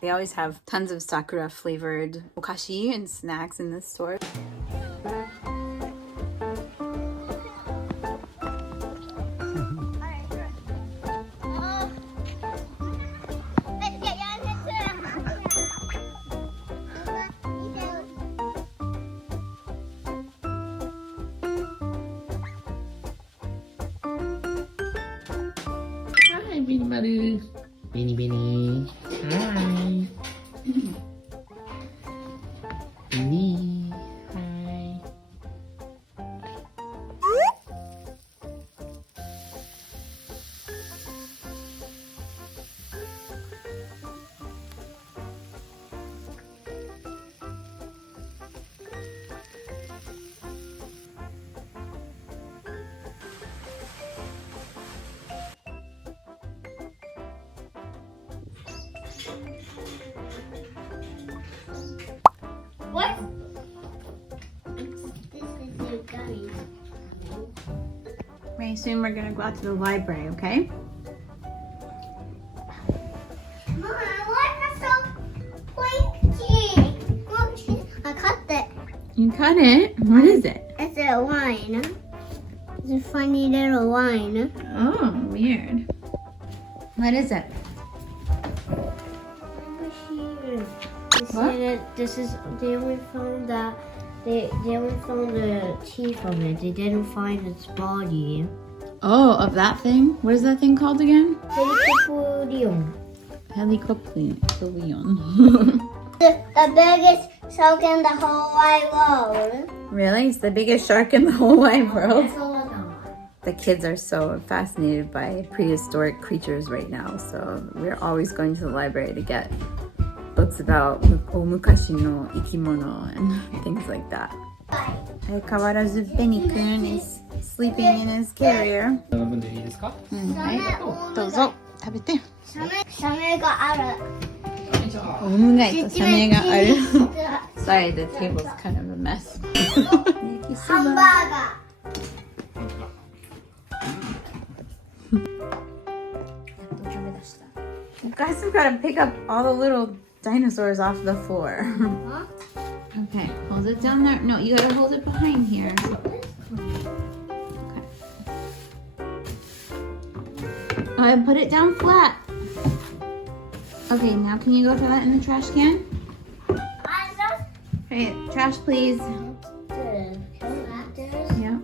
They always have tons of Sakura flavored okashi and snacks in this store. Hi, Beanie Maru. Beanie Beanie. Hi. Beanie. Hi. What? This is your gummy. Very soon we're gonna go out to the library, okay? Mama, why is so pointy? Look, I cut it. You cut it? What is it? It's a wine. It's a funny little wine. Oh, weird. What is it? Over here. They What? said that this is. They only found that. They only found the teeth of it. They didn't find its body. Oh, of that thing? What is that thing called again? Helicopterium. Helicopterion. The biggest shark in the whole wide world. Really? It's the biggest shark in the whole wide world? That's all I know. The kids are so fascinated by prehistoric creatures right now, so we're always going to the library to get books about omukashi no ikimono and things like that. Kawarazu Benny-kun is sleeping in his carrier. 飲んでいいですか？はい、どうぞ食べて。サメがある。オムガイとサメがある。Sorry, the table's kind of a mess. ハンバーガー。 You guys have got to pick up all the little dinosaurs off the floor. Huh? Okay, hold it down there. No, you gotta hold it behind here. Okay. Go ahead and put it down flat. Okay, now can you go throw that in the trash can? Okay, trash please. Yeah.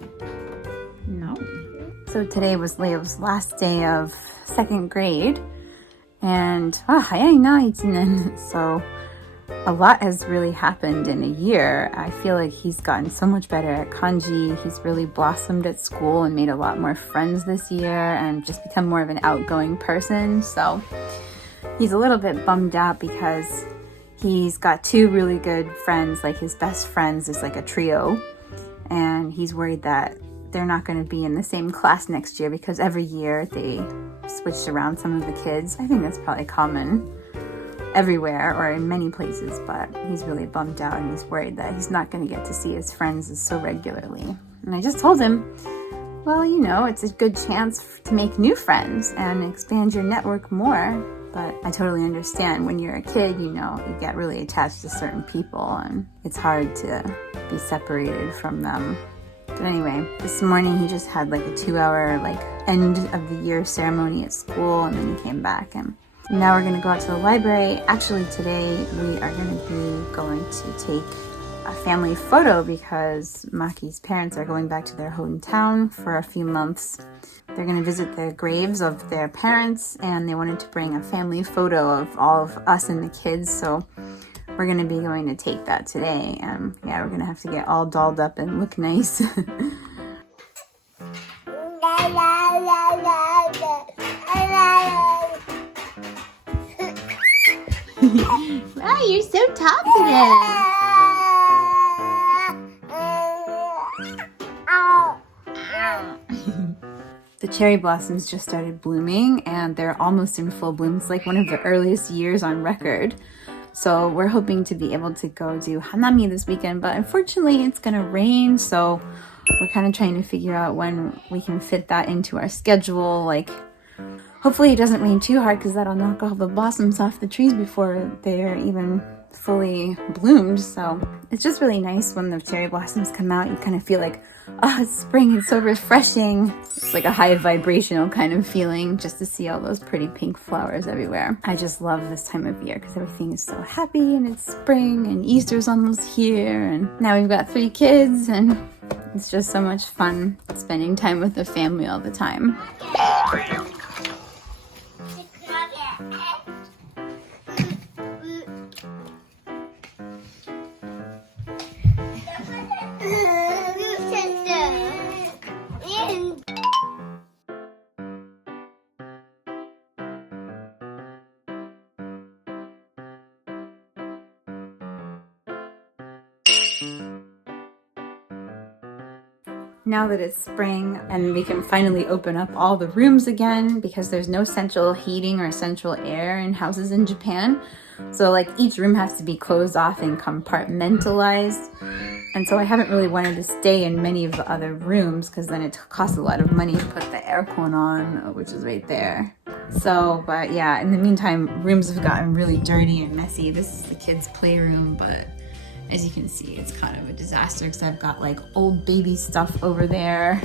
No. So today was Leo's last day of second grade. And, 早いな、1年. So a lot has really happened in a year. I feel like he's gotten so much better at kanji. He's really blossomed at school and made a lot more friends this year and just become more of an outgoing person. So he's a little bit bummed out because he's got two really good friends, like his best friends is like a trio. And he's worried that they're not going to be in the same class next year because every year they switched around some of the kids. I think that's probably common everywhere or in many places, but he's really bummed out and he's worried that he's not going to get to see his friends so regularly. And I just told him, well, you know, it's a good chance to make new friends and expand your network more. But I totally understand when you're a kid, you know, you get really attached to certain people and it's hard to be separated from them. But anyway, this morning he just had like a 2-hour like end of the year ceremony at school and then he came back and now we're gonna go out to the library. Actually today we are gonna be going to take a family photo because Maki's parents are going back to their hometown for a few months. They're gonna visit the graves of their parents and they wanted to bring a family photo of all of us and the kids, so we're going to be going to take that today. Yeah, we're going to have to get all dolled up and look nice. Wow, you're so talkative. The cherry blossoms just started blooming and they're almost in full bloom. It's like one of the earliest years on record. So we're hoping to be able to go do hanami this weekend, but unfortunately it's gonna rain, so we're kind of trying to figure out when we can fit that into our schedule. Like, Hopefully it doesn't rain too hard because that'll knock all the blossoms off the trees before they're even fully bloomed. So it's just really nice when the cherry blossoms come out. You kind of feel like, oh, it's spring. It's so refreshing. It's like a high vibrational kind of feeling just to see all those pretty pink flowers everywhere. I just love this time of year because everything is so happy and it's spring and Easter's almost here. And now we've got 3 kids and it's just so much fun spending time with the family all the time. Now that it's spring and we can finally open up all the rooms again because there's no central heating or central air in houses in Japan. So like each room has to be closed off and compartmentalized. And so I haven't really wanted to stay in many of the other rooms because then it costs a lot of money to put the aircon on, which is right there. So, but yeah, in the meantime, rooms have gotten really dirty and messy. This is the kids' playroom, but as you can see, it's kind of a disaster because I've got like old baby stuff over there.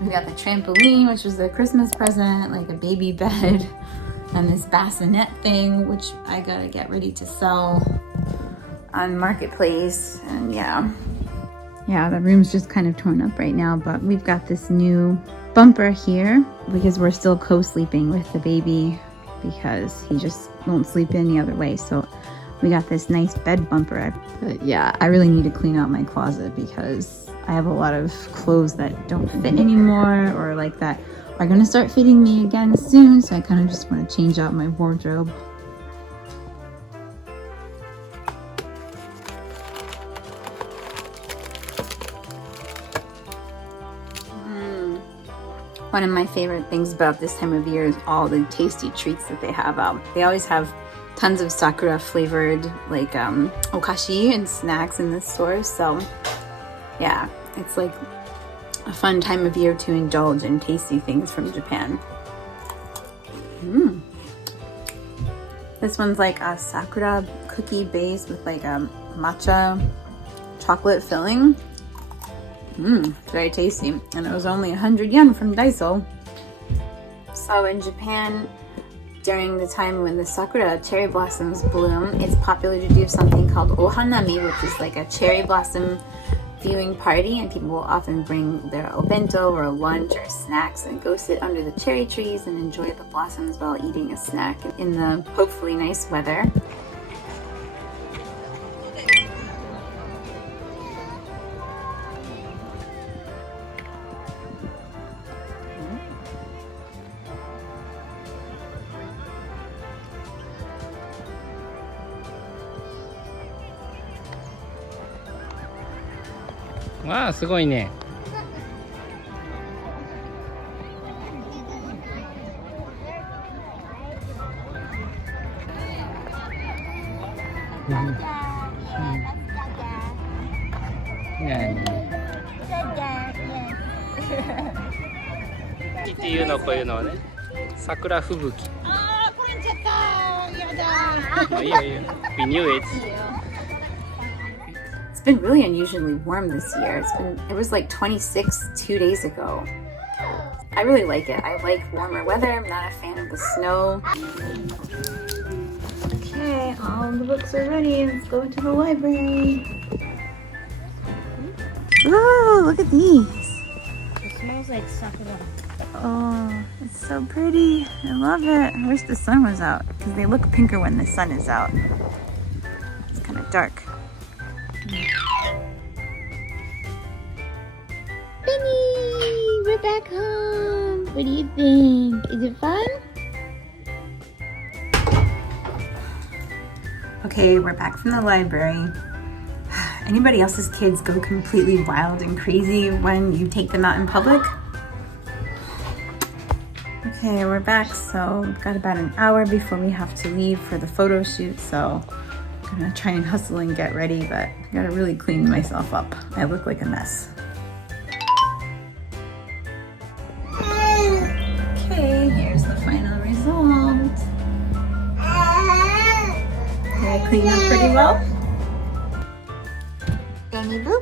We got the trampoline, which was their Christmas present, like a baby bed, and this bassinet thing, which I gotta get ready to sell on Marketplace. And yeah, the room's just kind of torn up right now, but we've got this new bumper here because we're still co-sleeping with the baby because he just won't sleep any other way. So we got this nice bed bumper. But yeah, I really need to clean out my closet because I have a lot of clothes that don't fit anymore or like that are gonna start fitting me again soon. So I kind of just want to change out my wardrobe. One of my favorite things about this time of year is all the tasty treats that they have out. They always have tons of Sakura flavored like okashi and snacks in this store. So yeah, it's like a fun time of year to indulge in tasty things from Japan. This one's like a Sakura cookie base with like a matcha chocolate filling. Very tasty. And it was only 100 yen from Daiso. So in Japan, during the time when the Sakura cherry blossoms bloom, it's popular to do something called ohanami, which is like a cherry blossom viewing party, and people will often bring their obento or lunch or snacks and go sit under the cherry trees and enjoy the blossoms while eating a snack in the hopefully nice weather. Wow, すごいね。っていうのこういうのはね、桜吹雪。ああ、これちゃった。やだ。いいよいいよ。We knew it. It's been really unusually warm this year. It was like 26 2 days ago. I really like it. I like warmer weather. I'm not a fan of the snow. Okay, all the books are ready. Let's go to the library. Ooh, look at these. It smells like sakura. Oh, it's so pretty. I love it. I wish the sun was out because they look pinker when the sun is out. It's kind of dark. Benny, we're back home. What do you think? Is it fun? Okay, we're back from the library. Anybody else's kids go completely wild and crazy when you take them out in public? Okay, we're back, so we've got about an hour before we have to leave for the photo shoot, so I'm gonna try and hustle and get ready, but I gotta really clean myself up. I look like a mess. Okay, here's the final Did I clean up pretty well? Benny Boo,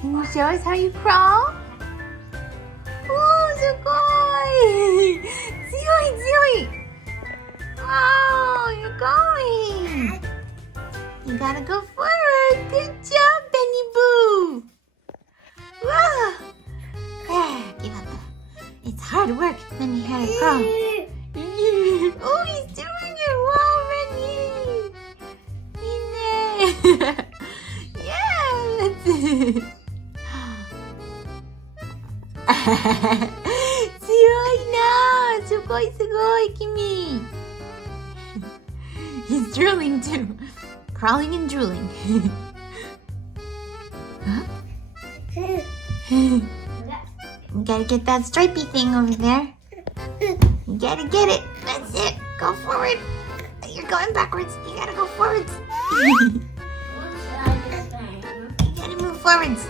can you show us how you crawl? Oh, sugoi! Zui! Oh, you're going! You gotta go forward. Good job, Benny Boo! Whoa! Give up. It's hard work. Then you gotta crawl. Oh, he's doing it! Wow, Benny! Yeah, that's it. Sugoi, Kimi. He's drooling too. Crawling and drooling. Huh? You gotta get that stripey thing over there. You gotta get it. That's it. Go forward. You're going backwards. You gotta go forwards. You gotta move forwards.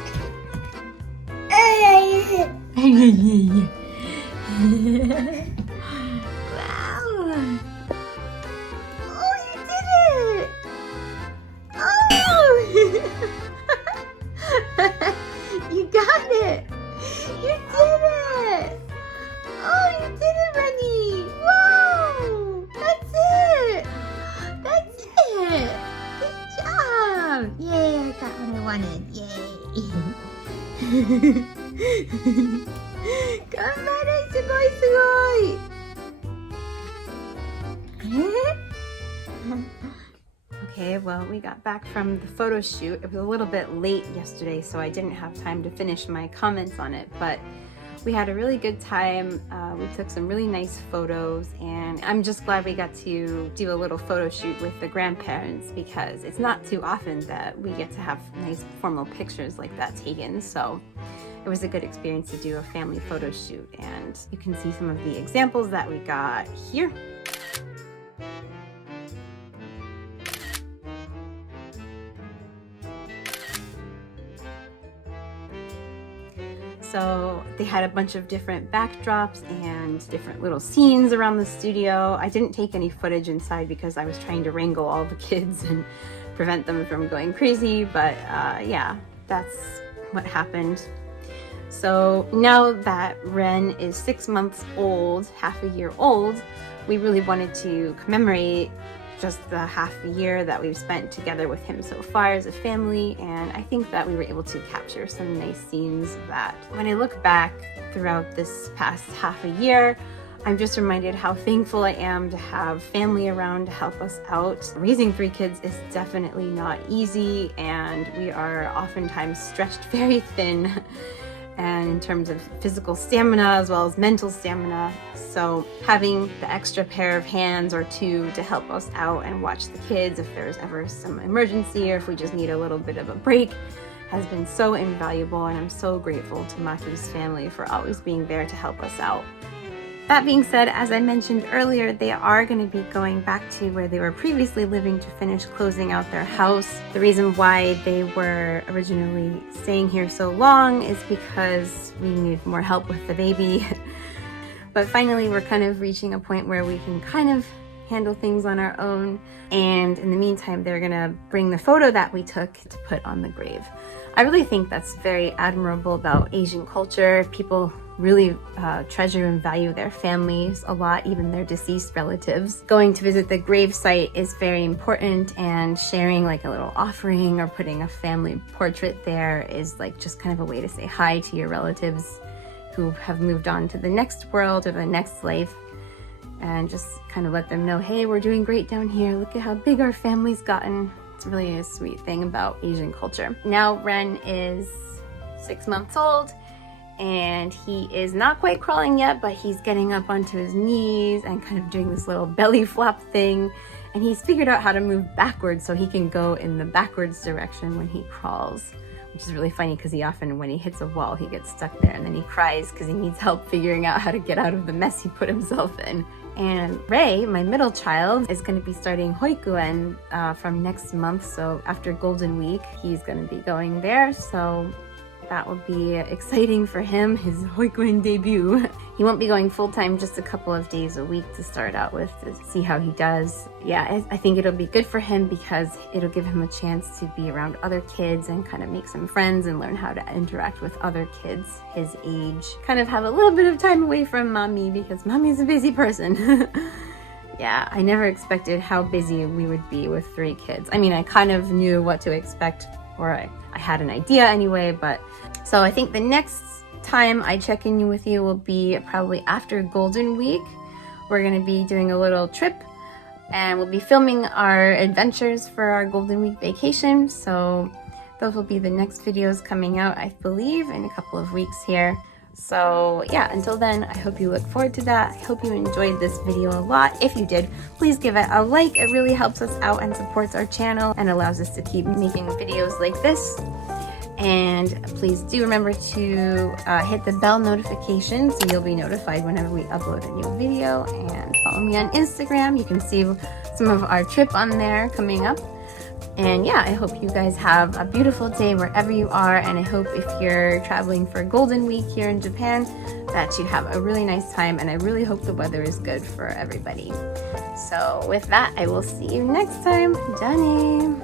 Wow. Oh, you did it. Oh. You got it. You did it. Oh, you did it, Rennie. Whoa. That's it. That's it. Good job. Yay, I got what I wanted. Yay. Ganbare, sugoi. Okay, well, we got back from the photo shoot. It was a little bit late yesterday, so I didn't have time to finish my comments on it, but we had a really good time. We took some really nice photos, and I'm just glad we got to do a little photo shoot with the grandparents, because it's not too often that we get to have nice formal pictures like that taken. So it was a good experience to do a family photo shoot, and you can see some of the examples that we got here. So they had a bunch of different backdrops and different little scenes around the studio. I didn't take any footage inside because I was trying to wrangle all the kids and prevent them from going crazy, but yeah, that's what happened. So now that Ren is 6 months old, half a year old, we really wanted to commemorate just the half a year that we've spent together with him so far as a family, and I think that we were able to capture some nice scenes that when I look back throughout this past half a year, I'm just reminded how thankful I am to have family around to help us out. Raising 3 kids is definitely not easy, and we are oftentimes stretched very thin, and in terms of physical stamina as well as mental stamina. So having the extra pair of hands or 2 to help us out and watch the kids if there's ever some emergency or if we just need a little bit of a break has been so invaluable, and I'm so grateful to Maki's family for always being there to help us out. That being said, as I mentioned earlier, they are going to be going back to where they were previously living to finish closing out their house. The reason why they were originally staying here so long is because we needed more help with the baby. But finally, we're kind of reaching a point where we can kind of handle things on our own. And in the meantime, they're going to bring the photo that we took to put on the grave. I really think that's very admirable about Asian culture. People really treasure and value their families a lot, even their deceased relatives. Going to visit the grave site is very important, and sharing like a little offering or putting a family portrait there is like just kind of a way to say hi to your relatives who have moved on to the next world or the next life, and just kind of let them know, hey, we're doing great down here. Look at how big our family's gotten. It's really a sweet thing about Asian culture. Now Ren is 6 months old, and he is not quite crawling yet, but he's getting up onto his knees and kind of doing this little belly flop thing. And he's figured out how to move backwards so he can go in the backwards direction when he crawls, which is really funny because he often, when he hits a wall, he gets stuck there and then he cries because he needs help figuring out how to get out of the mess he put himself in. And Ray, my middle child, is going to be starting Hoikuen from next month. So after Golden Week, he's going to be going there. So that will be exciting for him, his Hoikuen debut. He won't be going full-time, just a couple of days a week to start out with, to see how he does. Yeah, I think it'll be good for him because it'll give him a chance to be around other kids and kind of make some friends and learn how to interact with other kids his age. Kind of have a little bit of time away from mommy because mommy's a busy person. Yeah, I never expected how busy we would be with 3 kids. I mean, I kind of knew what to expect, or I had an idea anyway, but so I think the next time I check in with you will be probably after Golden Week. We're going to be doing a little trip and we'll be filming our adventures for our Golden Week vacation. So those will be the next videos coming out, I believe, in a couple of weeks here. So yeah, until then, I hope you look forward to that. I hope you enjoyed this video a lot. If you did, please give it a like. It really helps us out and supports our channel and allows us to keep making videos like this. And please do remember to hit the bell notification so you'll be notified whenever we upload a new video. And follow me on Instagram. You can see some of our trip on there coming up. And yeah, I hope you guys have a beautiful day wherever you are. And I hope if you're traveling for Golden Week here in Japan, that you have a really nice time. And I really hope the weather is good for everybody. So with that, I will see you next time. Jane.